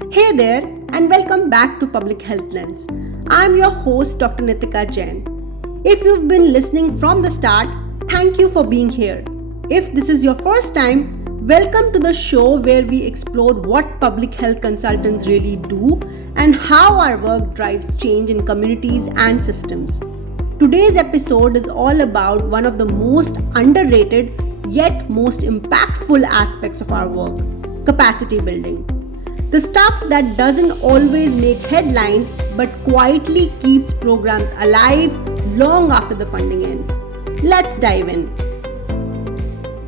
Hey there, and welcome back to Public Health Lens. I'm your host, Dr. Nitika Jain. If you've been listening from the start, thank you for being here. If this is your first time, welcome to the show where we explore what public health consultants really do and how our work drives change in communities and systems. Today's episode is all about one of the most underrated yet most impactful aspects of our work: capacity building. The stuff that doesn't always make headlines but quietly keeps programs alive long after the funding ends. Let's dive in.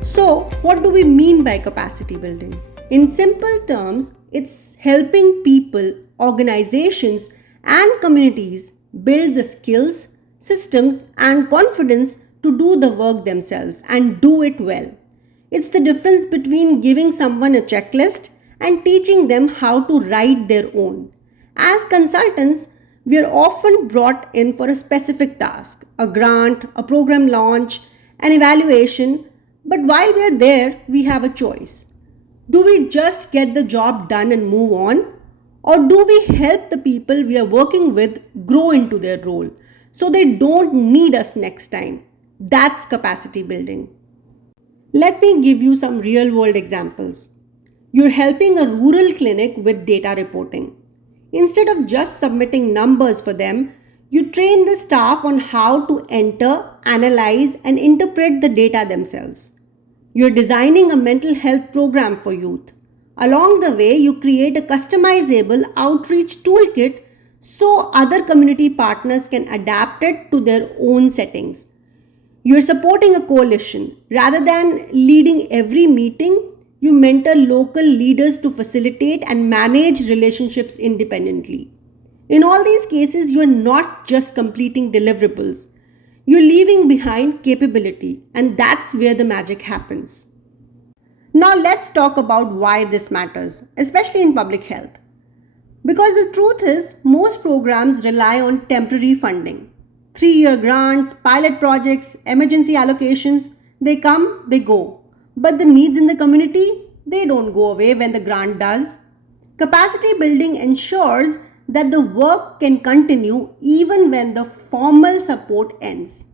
So, what do we mean by capacity building? In simple terms, it's helping people, organizations, and communities build the skills, systems, and confidence to do the work themselves and do it well. It's the difference between giving someone a checklist and teaching them how to write their own. As consultants, we are often brought in for a specific task, a grant, a program launch, an evaluation, but while we are there, we have a choice. Do we just get the job done and move on? Or do we help the people we are working with grow into their role so they don't need us next time? That's capacity building. Let me give you some real world examples. You're helping a rural clinic with data reporting. Instead of just submitting numbers for them, you train the staff on how to enter, analyze, and interpret the data themselves. You're designing a mental health program for youth. Along the way, you create a customizable outreach toolkit so other community partners can adapt it to their own settings. You're supporting a coalition. Rather than leading every meeting, you mentor local leaders to facilitate and manage relationships independently. In all these cases, you're not just completing deliverables. You're leaving behind capability, and that's where the magic happens. Now let's talk about why this matters, especially in public health. Because the truth is, most programs rely on temporary funding. 3-year grants, pilot projects, emergency allocations, they come, they go. But the needs in the community, they don't go away when the grant does. Capacity building ensures that the work can continue even when the formal support ends.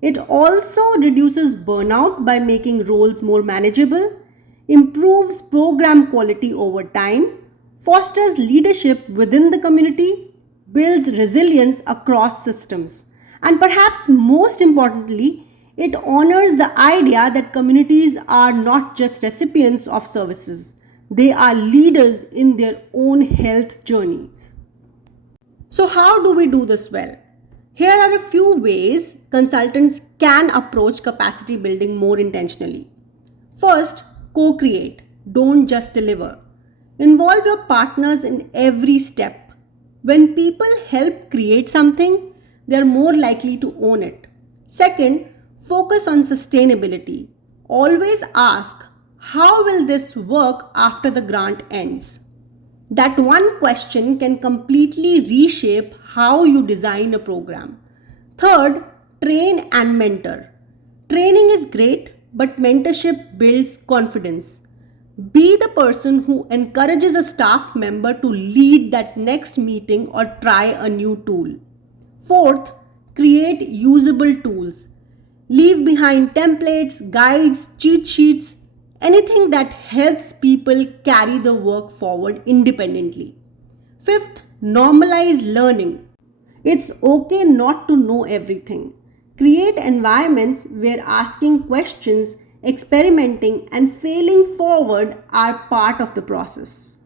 It also reduces burnout by making roles more manageable, improves program quality over time, fosters leadership within the community, builds resilience across systems, and perhaps most importantly, it honors the idea that communities are not just recipients of services, they are leaders in their own health journeys. So, how do we do this well? Here are a few ways consultants can approach capacity building more intentionally. First, co create, don't just deliver. Involve your partners in every step. When people help create something, they are more likely to own it. Second, focus on sustainability. Always ask, how will this work after the grant ends? That one question can completely reshape how you design a program. Third, train and mentor. Training is great, but mentorship builds confidence. Be the person who encourages a staff member to lead that next meeting or try a new tool. Fourth, create usable tools. Leave behind templates, guides, cheat sheets, anything that helps people carry the work forward independently. Fifth, normalize learning. It's okay not to know everything. Create environments where asking questions, experimenting, and failing forward are part of the process.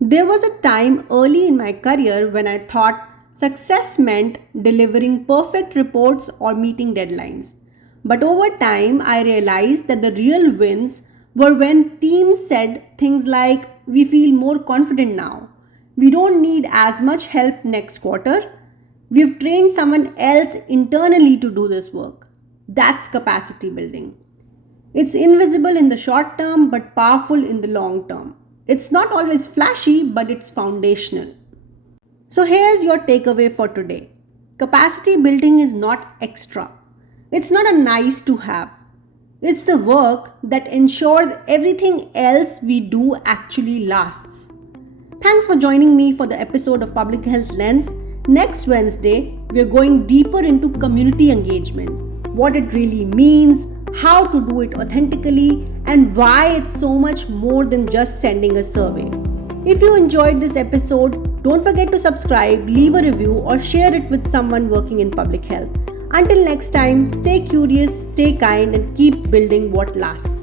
There was a time early in my career when I thought success meant delivering perfect reports or meeting deadlines. But over time, I realized that the real wins were when teams said things like, "We feel more confident now. We don't need as much help next quarter. We've trained someone else internally to do this work." That's capacity building. It's invisible in the short term but powerful in the long term. It's not always flashy, but it's foundational. So here's your takeaway for today. Capacity building is not extra. It's not a nice to have. It's the work that ensures everything else we do actually lasts. Thanks for joining me for the episode of Public Health Lens. Next Wednesday, we are going deeper into community engagement, what it really means, how to do it authentically, and why it's so much more than just sending a survey. If you enjoyed this episode, don't forget to subscribe, leave a review, or share it with someone working in public health. Until next time, stay curious, stay kind, and keep building what lasts.